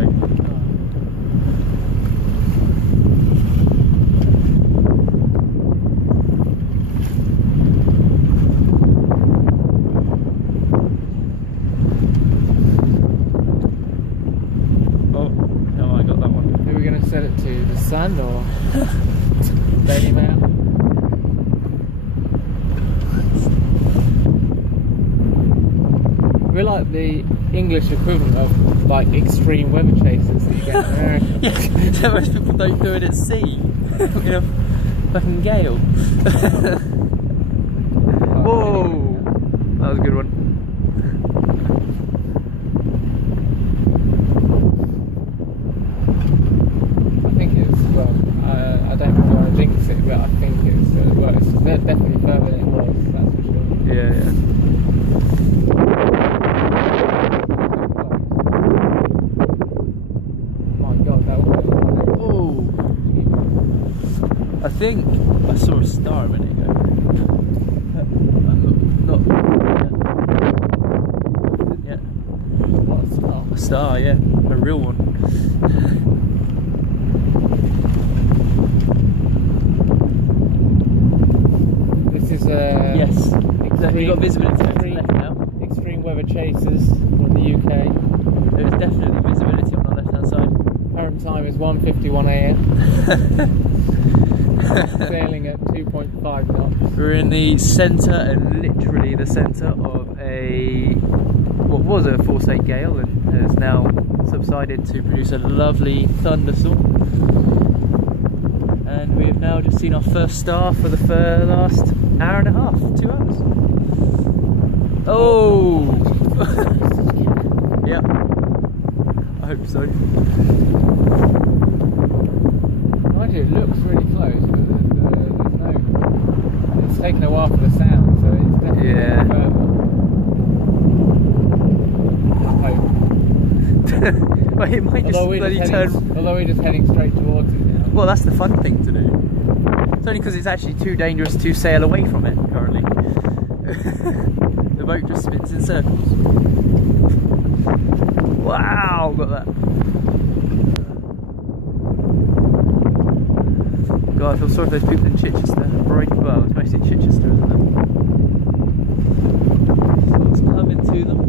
so. Set it to the Sun or Daily Mail. We're like the English equivalent of like extreme weather chasers that you get in America. Yeah, so most people don't do it at sea. In a fucking gale. Whoa! That was a good one. I don't know where I jinx it, but I think it's well, it's definitely further than it was, that's for sure. Yeah, yeah. My God, that was. Oh! I think I saw a star a minute ago. Not yet. What a star? A star, yeah, a real one. Yes. You've got visibility to the left now. Extreme weather chasers from the UK. There's definitely visibility on the left hand side. Current time is 1:51 AM. Sailing at 2.5 knots. We're in the centre, and literally the centre of what was a force 8 gale and has now subsided to produce a lovely thunderstorm. And we have now just seen our first star for the last hour and a half, 2 hours. Oh! Yep. I hope so. Mind you, it looks really close, but there's no. It's taken a while for the sound, so it's definitely further. I hope. Well, it might just bloody turn. Although we're just heading straight towards it now. Well, that's the fun thing to do. It's only because it's actually too dangerous to sail away from it currently. The boat just spins in circles. Wow, got that. God, I feel sorry for those people in Chichester. Brighton, well, it's mostly Chichester, isn't it? What's coming to them?